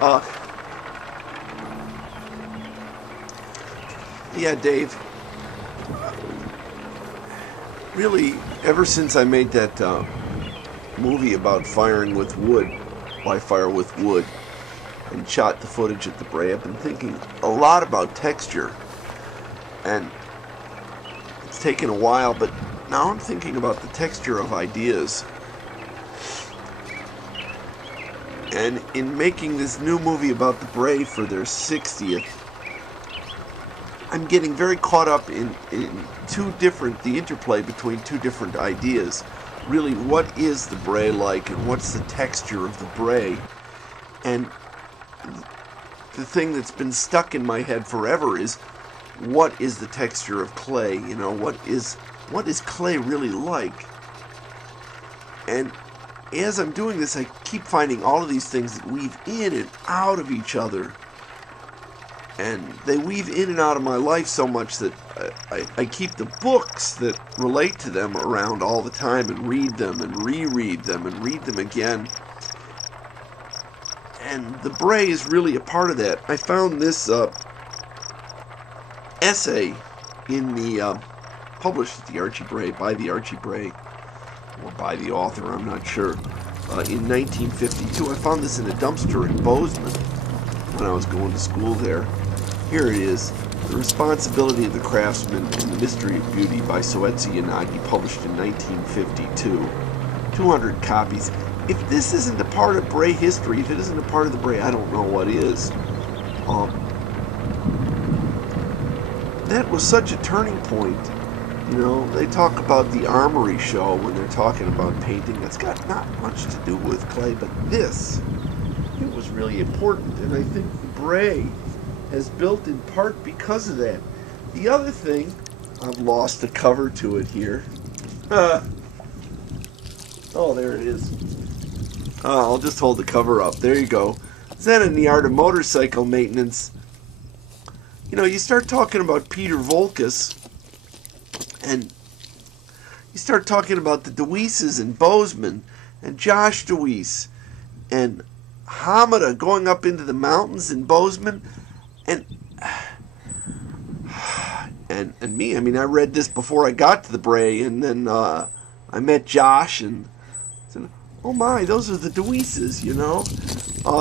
Uh, yeah, Dave. Really, ever since I made that movie about firing with wood, why fire with wood, and shot the footage at the Bray, I've been thinking a lot about texture. And it's taken a while, but now I'm thinking about the texture of ideas. And in making this new movie about the Bray for their 60th, I'm getting very caught up in the interplay between two different ideas. Really, what is the Bray like, and what's the texture of the Bray? And the thing that's been stuck in my head forever is, what is the texture of clay? You know, what is clay really like? And as I'm doing this, I keep finding all of these things that weave in and out of each other. And they weave in and out of my life so much that I keep the books that relate to them around all the time and read them and reread them and read them again. And the Bray is really a part of that. I found this essay in the published at the Archie Bray, by the Archie Bray, or by the author, I'm not sure, in 1952. I found this in a dumpster in Bozeman when I was going to school there. Here it is, The Responsibility of the Craftsman and the Mystery of Beauty by Soetsu Yanagi, published in 1952. 200 copies. If this isn't a part of Bray history, if it isn't a part of the Bray, I don't know what is. That was such a turning point. You know, they talk about the Armory show when they're talking about painting. That's got not much to do with clay, but this, it was really important. And I think the Bray has built in part because of that. The other thing, I've lost the cover to it here. Oh, there it is. I'll just hold the cover up. There you go. Zen in the Art of Motorcycle Maintenance. You know, you start talking about Peter Volkus, and you start talking about the DeWeeses in Bozeman, and Josh DeWeese, and Hamada going up into the mountains in Bozeman, and me. I mean, I read this before I got to the Bray, and then I met Josh, and said, oh my, those are the DeWeeses, you know.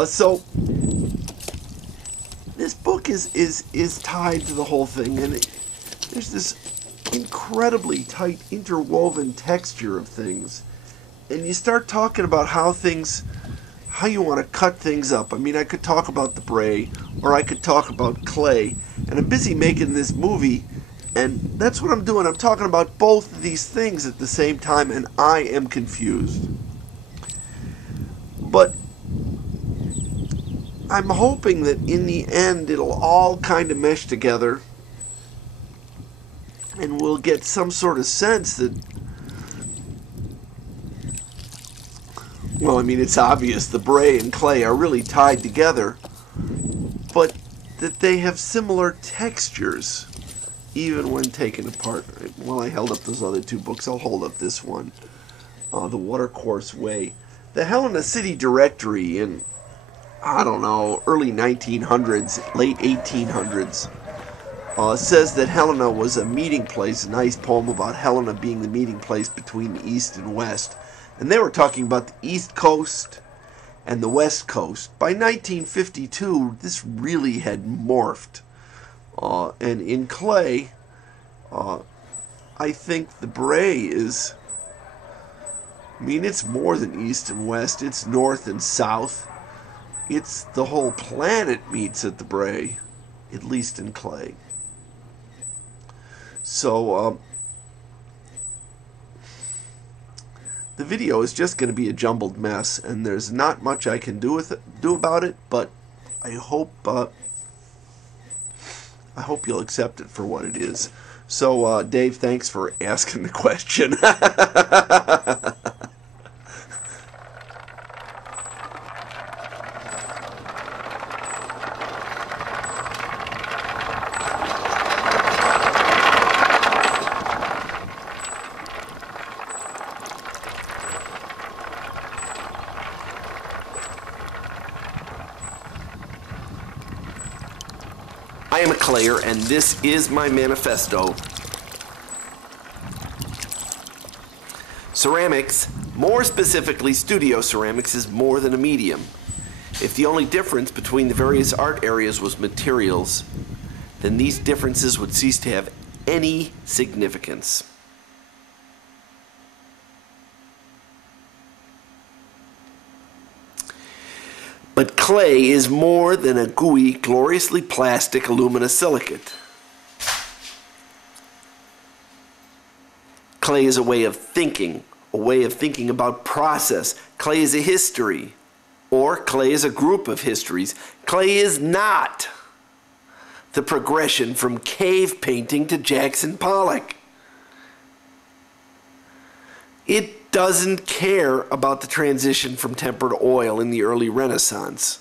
So this book is tied to the whole thing, and there's this incredibly tight interwoven texture of things, and you start talking about how you want to cut things up. I mean, I could talk about the Bray, or I could talk about clay, and I'm busy making this movie, and that's what I'm doing. I'm talking about both of these things at the same time, and I am confused. But I'm hoping that in the end it'll all kind of mesh together, and we'll get some sort of sense that, well, I mean, it's obvious the Bray and clay are really tied together, but that they have similar textures, even when taken apart. Well, I held up those other two books. I'll hold up this one, The Watercourse Way. The Helena City Directory in, I don't know, early 1900s, late 1800s, says that Helena was a meeting place, a nice poem about Helena being the meeting place between the East and West. And they were talking about the East Coast and the West Coast. By 1952, this really had morphed. And in clay, I think the Bray is, I mean, it's more than East and West. It's North and South. It's the whole planet meets at the Bray, at least in clay. So, the video is just going to be a jumbled mess, and there's not much I can do about it. But I hope you'll accept it for what it is. So, Dave, thanks for asking the question. am a clayer, and this is my manifesto. Ceramics, more specifically studio ceramics, is more than a medium. If the only difference between the various art areas was materials, then these differences would cease to have any significance. But clay is more than a gooey, gloriously plastic aluminosilicate. Clay is a way of thinking about process. Clay is a history, or clay is a group of histories. Clay is not the progression from cave painting to Jackson Pollock. It doesn't care about the transition from tempered oil in the early Renaissance.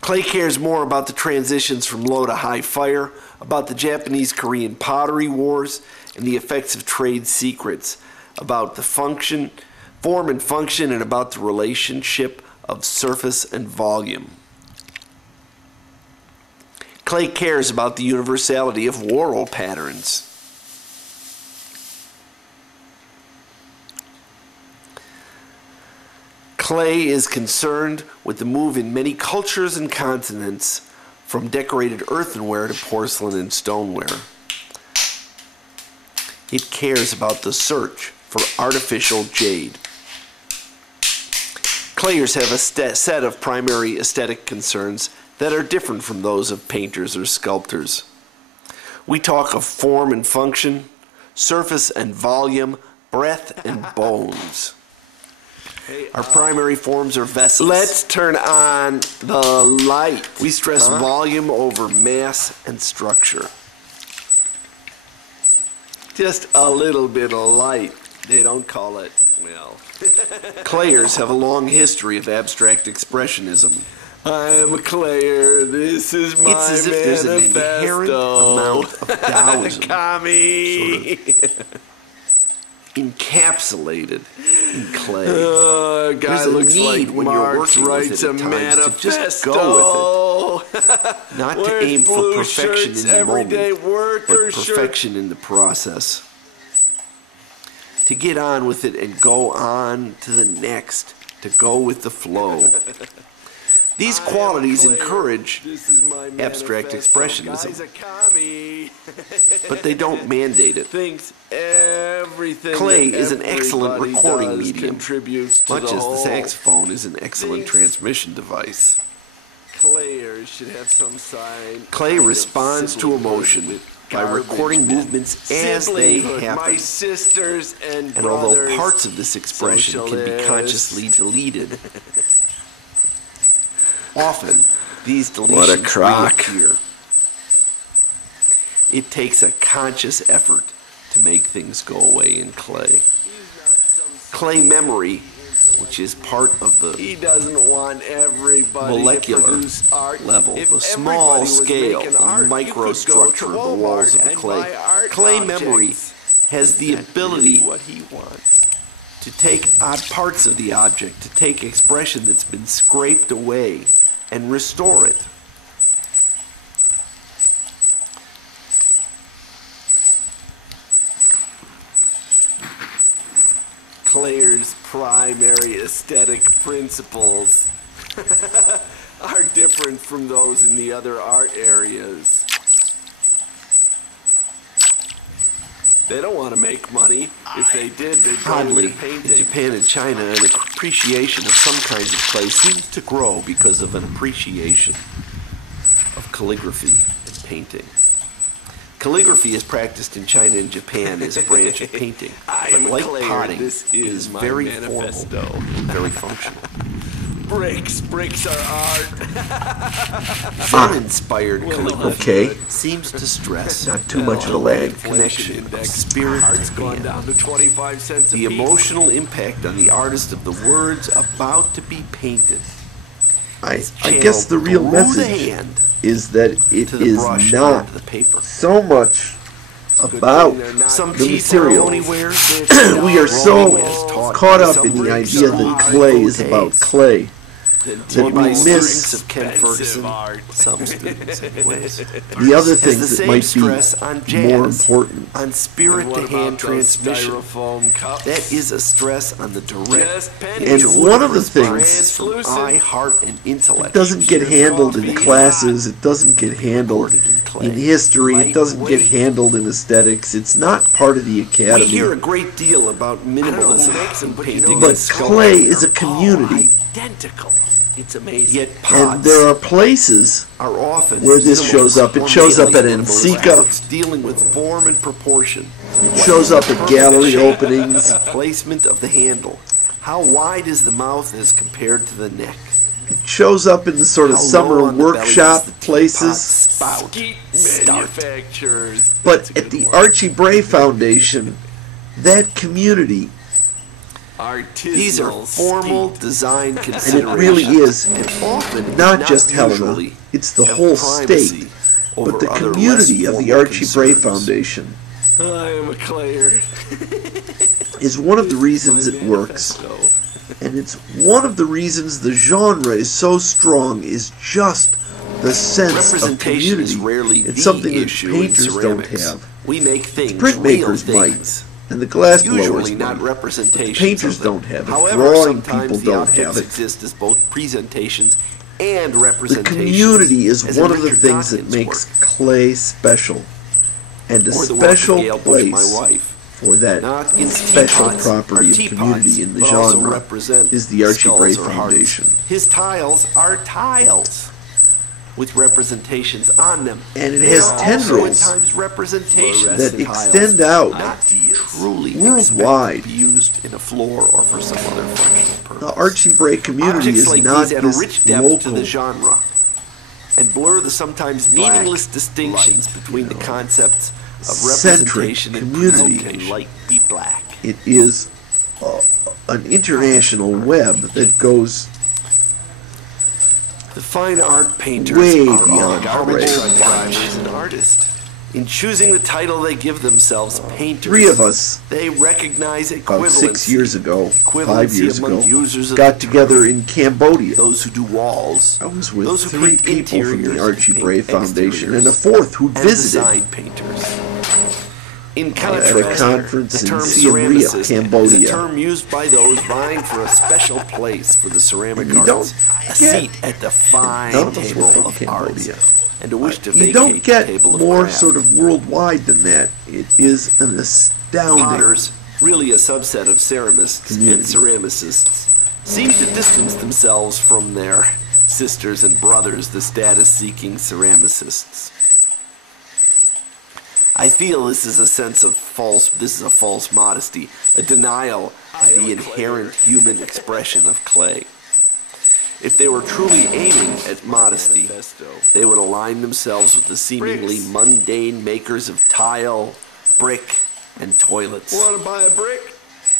Clay cares more about the transitions from low to high fire, about the Japanese-Korean pottery wars, and the effects of trade secrets, about the form and function, and about the relationship of surface and volume. Clay cares about the universality of whorl patterns. Clay is concerned with the move in many cultures and continents from decorated earthenware to porcelain and stoneware. It cares about the search for artificial jade. Clayers have a set of primary aesthetic concerns that are different from those of painters or sculptors. We talk of form and function, surface and volume, breadth and bones. Our primary forms are vessels. Let's turn on the light. We stress volume over mass and structure. Just a little bit of light. They don't call it, well. Clayers have a long history of abstract expressionism. I am a clayer. This is my manifesto. It's as if there's an inherent amount of Taoism sort of encapsulated in clay. There's a need when you're working with it at times to just go with it. Not to aim for perfection in the moment, but perfection in the process. To get on with it and go on to the next, to go with the flow. These qualities encourage abstract expressionism, but they don't mandate it. Clay is an excellent recording medium, much as the saxophone is an excellent transmission device. Clay responds to emotion by recording movements as they happen. And although parts of this expression can be consciously deleted, often these deletions reappear. It takes a conscious effort to make things go away in clay. Clay memory, which is part of the molecular level, the small scale, the microstructure of the walls of the clay. Clay memory has the ability to take odd parts of the object, to take expression that's been scraped away and restore it. Clayer's primary aesthetic principles are different from those in the other art areas. They don't want to make money. If they did, they'd go into painting. In Japan and China, an appreciation of some kinds of clay seems to grow because of an appreciation of calligraphy and painting. Calligraphy is practiced in China and Japan as a branch of painting, but like potting, it is very formal and very functional. Bricks are art. Fun-inspired calligraphy seems to stress not too much of a lag connection of spirit to man. The emotional impact on the artist of the words about to be painted. I guess the real message is that it is not so much about the material. We are so caught up in the idea that clay is about clay that we miss. Of Ken Ferguson, some students anyways. The other things that might be on jazz, more important. on spirit-to-hand transmission. That is a stress on the direct and one of the things from eye, heart, and intellect. it doesn't get handled in classes, it doesn't get handled in history, it doesn't get handled in aesthetics, it's not part of the academy. We hear a great deal about minimalism in painting, but clay is a community. Identical. It's amazing. Yet and there are places are often where this shows up. It shows up at Ensika. Dealing with form and proportion. It shows up at gallery openings. Placement of the handle. How wide is the mouth as compared to the neck? It shows up in the sort of summer workshop places. Spout. Manufacturers. But at the Archie Bray Foundation, that community, these are formal design considerations. and it really is and often not just Helena, it's the whole state, but the community of the Archie Bray Foundation I am a clayer. is one of the reasons it works. And it's one of the reasons the genre is so strong, is just the sense of community. It's something that painters don't have. We make things, printmakers might, and the glass blowers usually not might. representations. Painters don't have it. However, Drawing sometimes people the don't objects have it. exist as both presentations and The representations. community is as one in of the Richard things that Dawkins' makes work, clay special, and a or the work of special Gail Bush, my place wife. for that Dawkins' special teapots property are of teapots, community in the but also genre represent is the Archie skulls Bray or hearts. Foundation. His tiles are tiles with representations on them. And it has There are tendrils also at times representations that in extend tiles, out not truly worldwide. expected to be used in a floor or for some other functional purpose. The Archie Bray community Objects is like not these add a this rich depth to local. the genre and blur the sometimes meaningless distinctions between the concepts of centric representation and community. can light be black. It is an international web that goes The fine art painters way are beyond garbage Bray. truck drivers and artists. In choosing the title they give themselves, painters, Three of us, they recognize about equivalency. 6 years ago, 5 years among ago, users of got the together term. in Cambodia. Those who do walls, I was with those who 3 paint people from interiors the Archie and Bray paint Foundation, exteriors, and a fourth who and visited design painters. In at contrast, a conference the in term Siem Reap, ceramicist is Cambodia. a term used by those vying for a special place for the ceramic You arts, don't a get- seat at the fine None of us table were from of Cambodia. arts, and a wish to You vacate don't the get table of more craft. sort of worldwide than that. It is an astounding Potters, really a subset of ceramists and community. ceramicists, seem to distance themselves from their sisters and brothers, the status-seeking ceramicists. I feel this is a false modesty, a denial of the inherent human expression of clay. If they were truly aiming at modesty, they would align themselves with the seemingly mundane makers of tile, brick, and toilets. Want to buy a brick?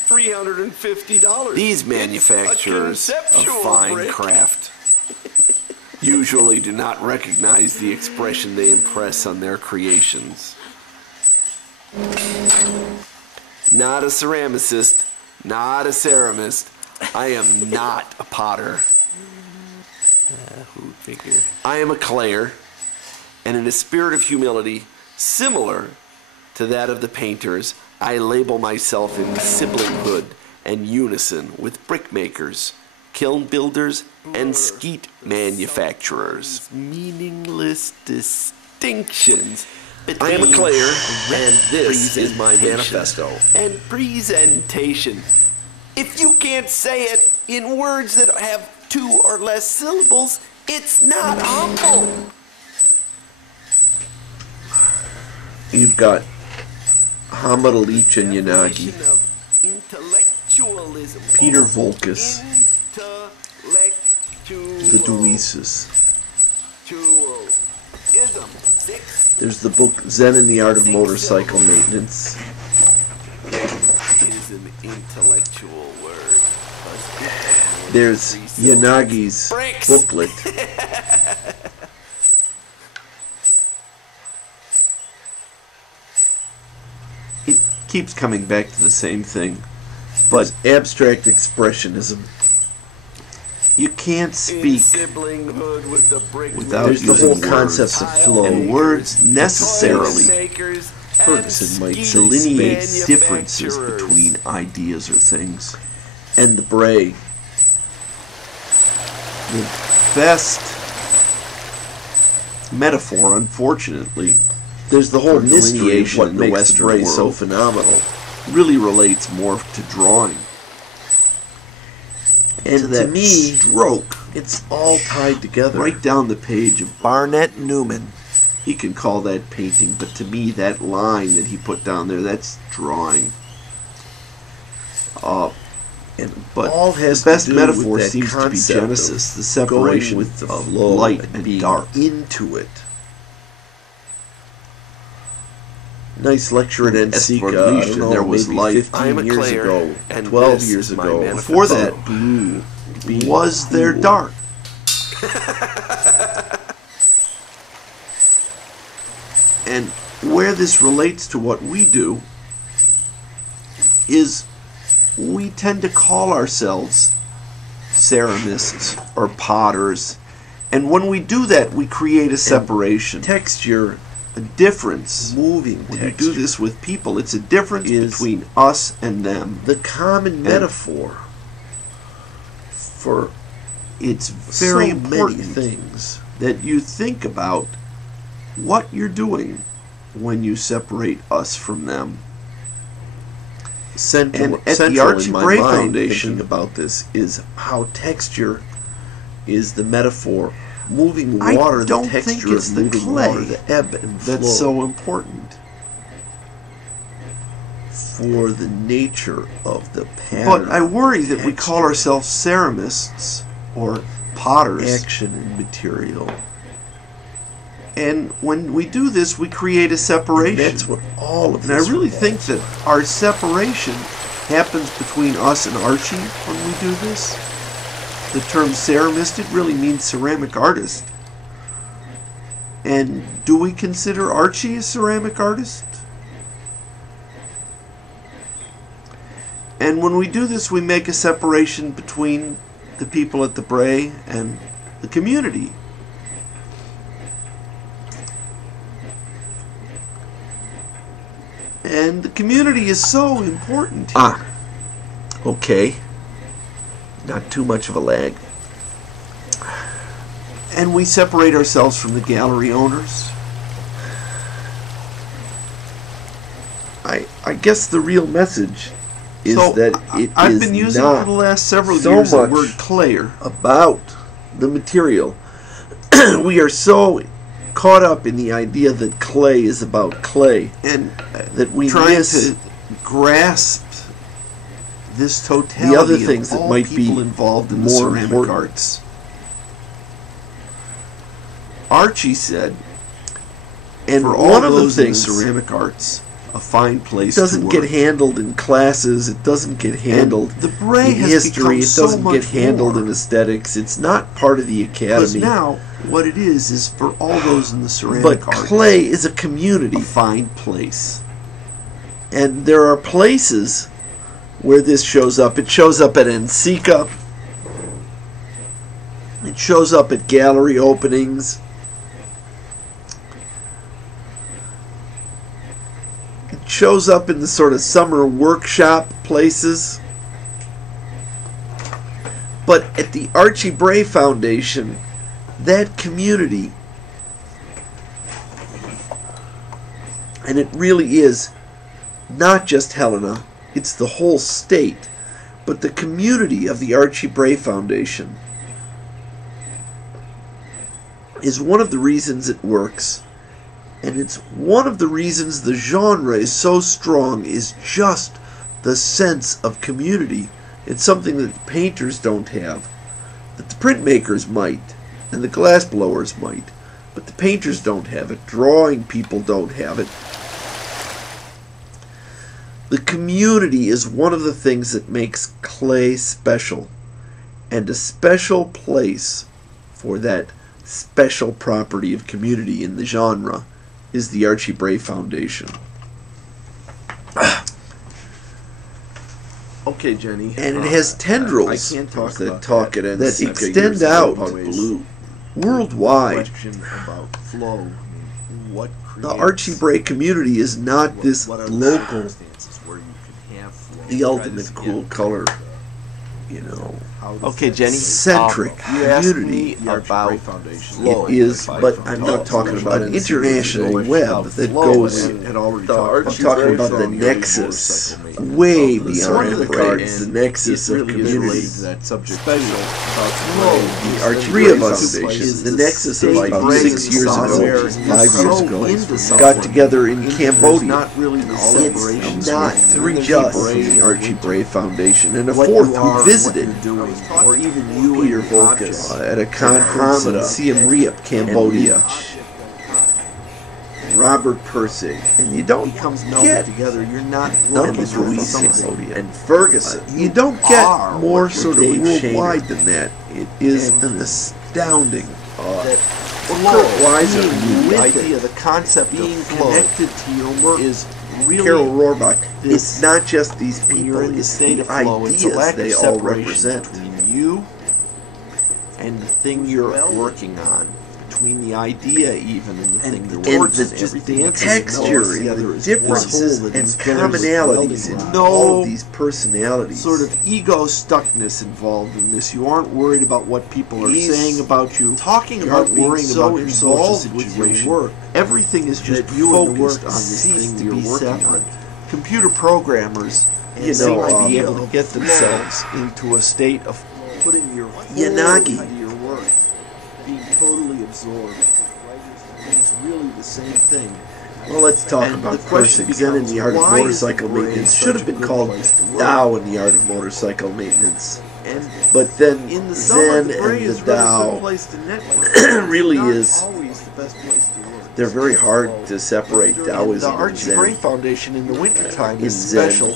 $350. These manufacturers of fine craft usually do not recognize the expression they impress on their creations. Not a ceramicist, not a ceramist. I am not a potter. Who'd figure? I am a clayer, and in a spirit of humility similar to that of the painters, I label myself in siblinghood and unison with brickmakers, kiln builders, and skeet manufacturers. Meaningless distinctions. I am a clayer, and this is my manifesto and presentation. If you can't say it in words that have 2 or less syllables, it's not humble. You've got Hamid Alich and Yanagi, Peter Volkus, the Deweeses. There's the book Zen and the Art of Motorcycle Maintenance. Is an intellectual word. There's Yanagi's booklet. It keeps coming back to the same thing, but abstract expressionism You can't In speak siblinghood with the brick without There's the using whole concept of words. flow. And words necessarily Ferguson might say delineate space. differences between ideas or things. And the Bray. The best metaphor, unfortunately, There's the whole for mystery of delineation what in the makes the Western Bray so world. phenomenal. really relates more to drawing. And To that me, stroke it's all tied together. right down the page of Barnett Newman. he can call that painting, but to me that line that he put down there, that's drawing. But all has the best to do metaphor with that seems to be concept Genesis, the of separation going with the of flow light and and being dark. into it. Nice lecture at As for Ensika. I Leash, don't know, there was maybe light. 15 I am a years Claire, ago, and 12 this years is my ago. manifesto. Before that, blue being was there cool. dark? And where this relates to what we do is we tend to call ourselves ceramists or potters, and when we do that we create a separation, Texture, a difference. moving When you texture. do this with people, it's a difference is between us and them. The common metaphor for It's very so many important things. that you think about what you're doing when you separate us from them. Central, And at the central Archie in my Bray mind, Foundation- thinking about this is how texture is the metaphor. Moving I water, the don't texture think it's of the moving clay water, the ebb and flow. That's so important. For the nature of the pattern. But I worry that we texture, call ourselves ceramists or potters. action and material. And when we do this, we create a separation. And that's what all of And I this really revolves think that our separation happens between us and Archie when we do this. The term ceramist, it really means ceramic artist. And do we consider Archie a ceramic artist? And when we do this, we make a separation between the people at the Bray and the community. And the community is so important here. Okay. Not too much of a lag. And we separate ourselves from the gallery owners. I guess the real message is So, that it I've is been using not for the last several so years the much word clayer. about the material. We are so caught up in the idea that clay is about clay And that we trying miss to grasp this totality the other things of that all might be people involved in the more ceramic important. arts. Archie said, And for one all of the those in the things ceramic arts, a fine place doesn't to get work. handled in classes. It doesn't get handled the Bray in has history. become It so doesn't much get handled more. in aesthetics. It's not part of the Because academy. now, what it is for all those in the ceramic But arts, clay is a community, a fine place. and there are places where this shows up. It shows up at Ensika. It shows up at gallery openings. It shows up in the sort of summer workshop places. But at the Archie Bray Foundation, that community, and it really is not just Helena, it's the whole state, but the community of the Archie Bray Foundation is one of the reasons it works. And it's one of the reasons the genre is so strong, is just the sense of community. It's something that the painters don't have, that the printmakers might, and the glassblowers might, but the painters don't have it. Drawing people don't have it. The community is one of the things that makes clay special, and a special place for that special property of community in the genre is the Archie Bray Foundation. Okay, Jenny. And it has tendrils I can't talk that about talk that. it that extend out worldwide. Question about flow. What The Archie Bray community is not this what are the local, circumstances where you can have flow? the ultimate cool color, Okay, Jenny. centric You asked community. me about flow. It is, but I'm not talking about an international web that goes. I'm talking about the nexus, way beyond the cards, the nexus of community. The Archie Bray Foundation, the nexus of about 6 years ago, 5 years ago, got together in Cambodia. It's not three just from the Archie Bray Foundation, and a fourth who visited or even you Peter Volkus at a conference in Siem Reap, Cambodia. Robert Persig, and you don't get together. You're not Louise Cambodia and Ferguson. You don't get more sort of worldwide than that. It is an astounding. Kurt Weiser, the idea, the concept being of flow connected to your work is really Carol Rohrbach. It's not just these when people; you're in the it's state the of flow. It's a ideas lack they of all separation represent. between you and the thing you're working on. Between the idea even and the thing you're And working the on. just Everything texture together and the is differences one whole and that is commonalities in no all of these personalities. sort of ego stuckness involved in this. You aren't worried about what people are He's saying about you. talking You about aren't being worrying so about your social involved with your situation. work. Everything is just that you and the focused work on this cease thing to you're be working separate. on. Computer programmers, You seem know, to be able to get themselves into a state of putting your Yanagi. whole into your work, being totally absorbed. It's really the same thing. Well, let's talk And about the question Persig. Zen in the Art of becomes, why is Motorcycle the brain Maintenance. such Should a have been good called place to work? Tao in the Art of Motorcycle Maintenance. And But then in the Zen summer, and the brain the is really a Tao good place to network. really Not is. always the best place to work. They're very hard to separate The Taoism and Archie Bray Zen. Foundation in the wintertime In is Zen, special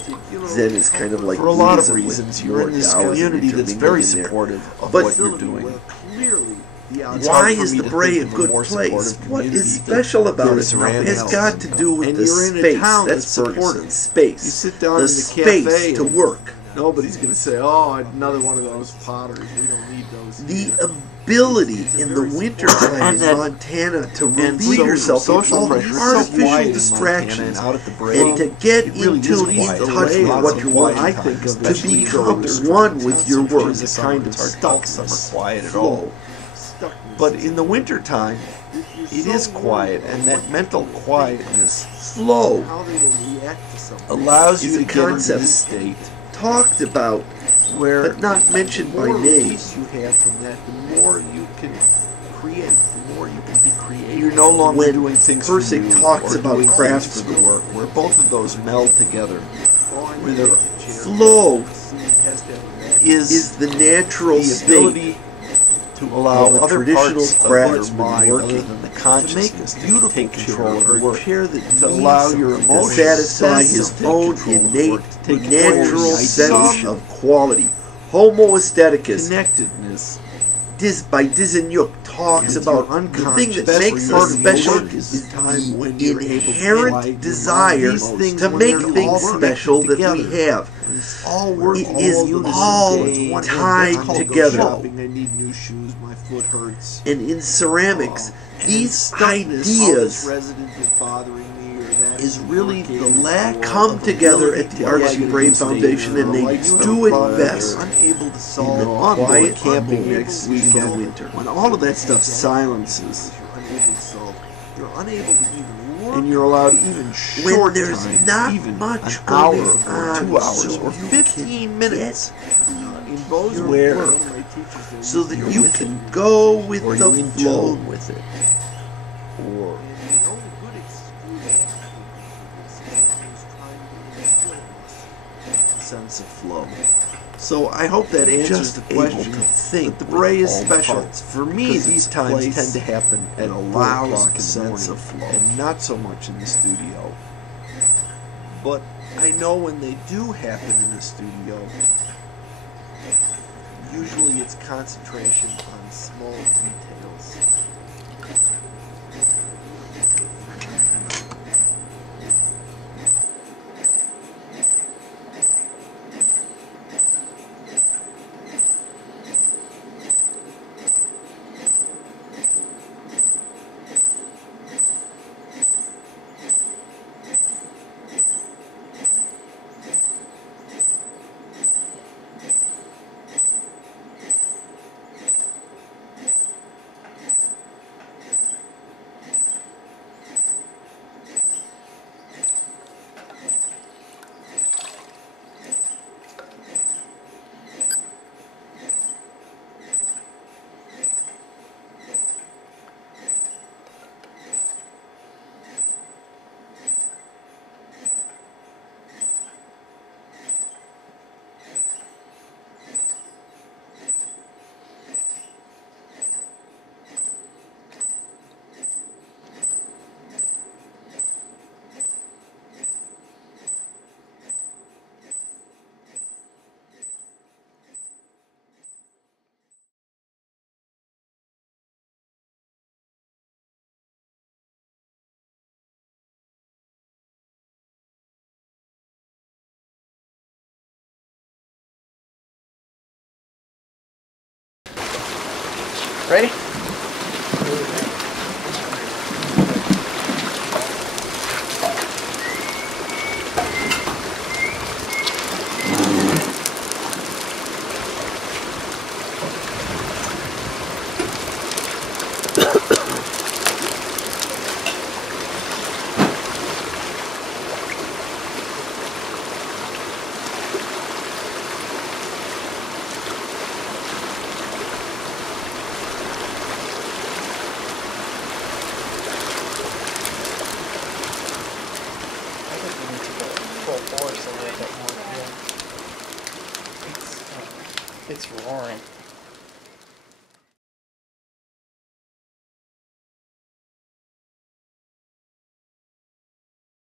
Zen is kind of like for a lot of Buddhism with reasons. more You're in this Taoism community that's intermingling very in there. supportive of But what you're doing. why is the Bray a good place? What is special about it? It's got to do with And the you're in a space. town That's that's supportive. Ferguson. Space. You sit down the in the space cafe to and work. Nobody's going to say, "Oh, another one of those potters. We don't need those." The ability in the wintertime in Montana to relieve yourself from all the artificial distractions and to get in tune, in touch with what you're working on, to become one with your work. Is a kind of stuckness, quiet at all. But in the wintertime, it is quiet, and that mental quietness Flow allows you is to a get into concept this state talked about, where but not mentioned by the more name. release you have from that, the more you can create, the more you can be creative. You're no longer When doing things for Persig you talks or about doing craft things for the work, where both of those meld together. Where the Flow is the natural the state ability to allow of a other traditional parts craftsman of your mind, working other than the consciousness, to to make take control of your work, that to allow your to emotions satisfy sense his to take own control of the innate, work, to take control of natural the sense idea. of quality. Homo aestheticus, Connectedness by Dizenyuk, talks and about your the thing that unconscious makes part us of your special work is the time when you're able to inherent quiet desire your mind. These things, to when make they're things all special that we together, have. it's all work, It is all tied together. I need new shoes. My foot hurts. And in ceramics, And these stuckness, this ideas resident is bothering me, or that is really the lack come of together ability at the to Archie get Bray into the Foundation, state and they like you do and it your best brother, unable to in solve the onboard quiet camping next week of winter. when all of that stuff silences. You're unable to even work, and you're allowed even short when there's time, not even much an hour going or on, 2 hours so or you 15 can minutes in Bo's where- work, so that you can go with or the you in flow. tune with it, or sense of flow. So I hope that answers Just the able question. to think But the Bray is with all special. parts. For me, Because these it's a times place tend to happen at that 4 allows o'clock a in the sense morning, of flow. and not so much in the studio. But I know when they do happen in the studio, usually it's concentration on small details. Ready? It's roaring.